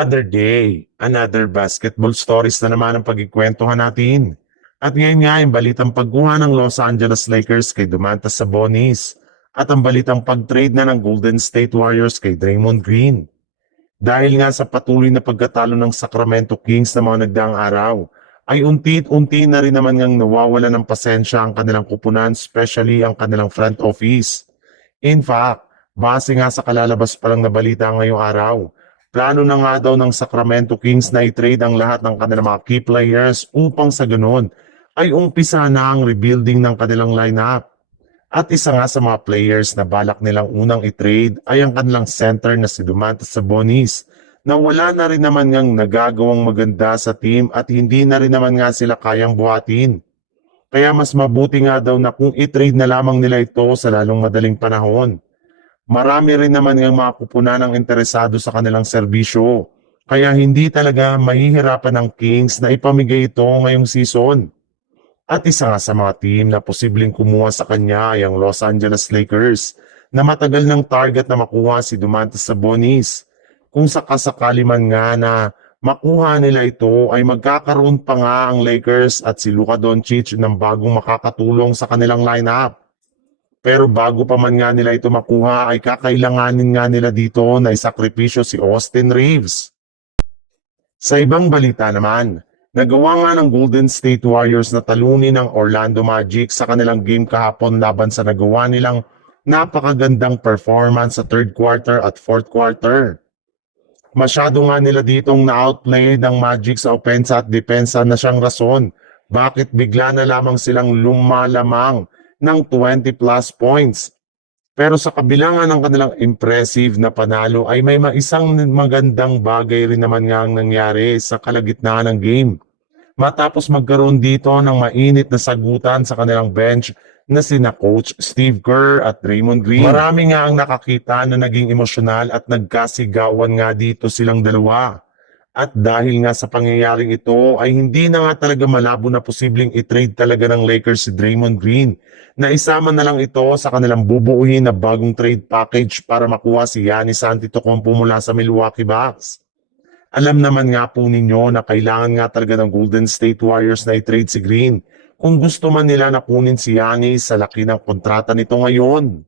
Other day, another basketball stories na naman ang pagkikwentuhan natin. At ngayon nga yung balitang pagkuha ng Los Angeles Lakers kay Domantas Sabonis at ang balitang pag-trade na ng Golden State Warriors kay Draymond Green. Dahil nga sa patuloy na pagkatalo ng Sacramento Kings na mga nagdaang araw, ay unti-unti na rin naman ngang nawawala ng pasensya ang kanilang kupunan, especially ang kanilang front office. In fact, base nga sa kalalabas pa lang na balita ngayong araw, plano na nga daw ng Sacramento Kings na i-trade ang lahat ng kanilang mga key players upang sa ganun ay umpisa na ang rebuilding ng kanilang lineup. At isa nga sa mga players na balak nilang unang i-trade ay ang kanilang center na si Domantas Sabonis na wala na rin naman ngang nagagawang maganda sa team at hindi na rin naman nga sila kayang buhatin. Kaya mas mabuti nga daw na kung i-trade na lamang nila ito sa lalong madaling panahon. Marami rin naman ngang mga kupunan ang interesado sa kanilang serbisyo. Kaya hindi talaga mahihirapan ng Kings na ipamigay ito ngayong season. At isa nga sa mga team na posibleng kumuha sa kanya ay ang Los Angeles Lakers na matagal ng target na makuha si Domantas Sabonis. Kung sakasakali man nga na makuha nila ito ay magkakaroon pa nga ang Lakers at si Luka Doncic ng bagong makakatulong sa kanilang lineup. Pero bago pa man nga nila ito makuha ay kakailanganin nga nila dito na isakripisyo si Austin Reeves. Sa ibang balita naman, nagawa nga ng Golden State Warriors na talunin ng Orlando Magic sa kanilang game kahapon laban sa nagawa nilang napakagandang performance sa third quarter at fourth quarter. Masyado nga nila ditong na-outplay ng Magic sa opensa at depensa na siyang rason bakit bigla na lamang silang lumalamang ng 20 plus points. Pero sa kabila nga ng kanilang impressive na panalo ay may isang magandang bagay rin naman nga ang nangyari sa kalagitnaan ng game. Matapos magkaroon dito ng mainit na sagutan sa kanilang bench na sina Coach Steve Kerr at Draymond Green. Marami nga ang nakakita na naging emosyonal at nagkasigawan nga dito silang dalawa. At dahil nga sa pangyayaring ito ay hindi na nga talaga malabo na posibleng i-trade talaga ng Lakers si Draymond Green na isama na lang ito sa kanilang bubuuhin na bagong trade package para makuha si Giannis Antetokounmpo mula sa Milwaukee Bucks. Alam naman nga po ninyo na kailangan nga talaga ng Golden State Warriors na i-trade si Green kung gusto man nila na kunin si Giannis sa laki ng kontrata nito ngayon.